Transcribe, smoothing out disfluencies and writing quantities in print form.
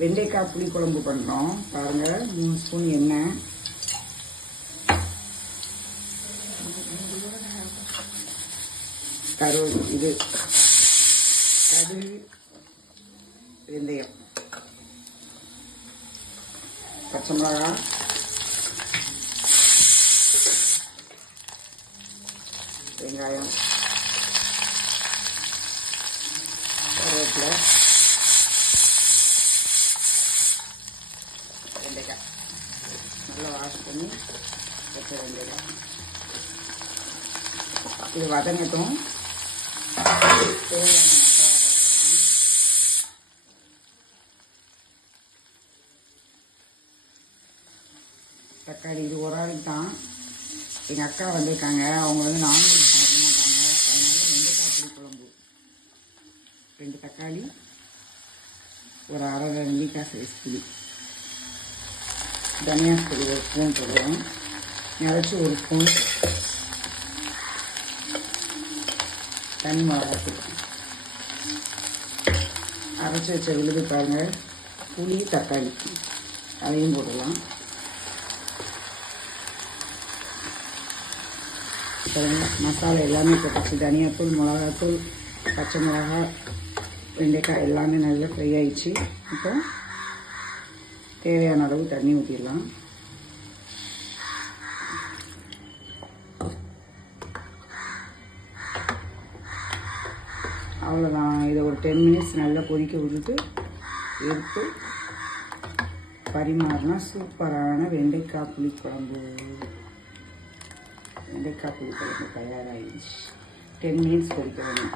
வெண்டைக்காய் புளி குழம்பு பண்ணுறோம். பாருங்கள், 3 ஸ்பூன் எண்ணெய், கடுகு, வெந்தயம், பச்சை மிளகாய், வெங்காயம், கருவேப்பிலை, வெண்டைக்காய் நல்லா வாஷ் பண்ணி வச்ச வெண்டைக்காய் இது வதங்கட்டும். தேவையான மசாலா போட்டுக்கலாம். தக்காளி இது ஒரு ஆளுக்கு தான். எங்கள் அக்கா வந்திருக்காங்க, அவங்க நான்வெஜ் சாப்பிட மாட்டாங்க. அதனால வெண்டைக்காய் புளி குழம்பு, 2 தக்காளி, ஒரு அரை நெல்லிக்காய் சைஸ் புளி, தனியா பொடி 1 ஸ்பூன் போடுவோம், நிறச்சி 1 ஸ்பூன், தனி மிளகாய், அரைச்சி வச்ச விழுது பாருங்கள், புளி, தக்காளி அதையும் போடலாம். மசாலா எல்லாமே போட்டுச்சு. தனியாத்தூள், மிளகாத்தூள், பச்சை மிளகாய், வெண்டைக்காய் எல்லாமே நல்லா ஃப்ரை ஆயிடுச்சு. இப்போ தேவையான அளவு தண்ணி ஊற்றிடலாம். அவ்வளோதான். இதை ஒரு 10 மினிட்ஸ் நல்லா கொதிக்க விட்டுட்டு எடுத்து பரிமாறினா சூப்பரான வெண்டைக்காய் புளி குழம்பு தயாராகிடுச்சு. 10 மினிட்ஸ் கொதிக்க வேணும்.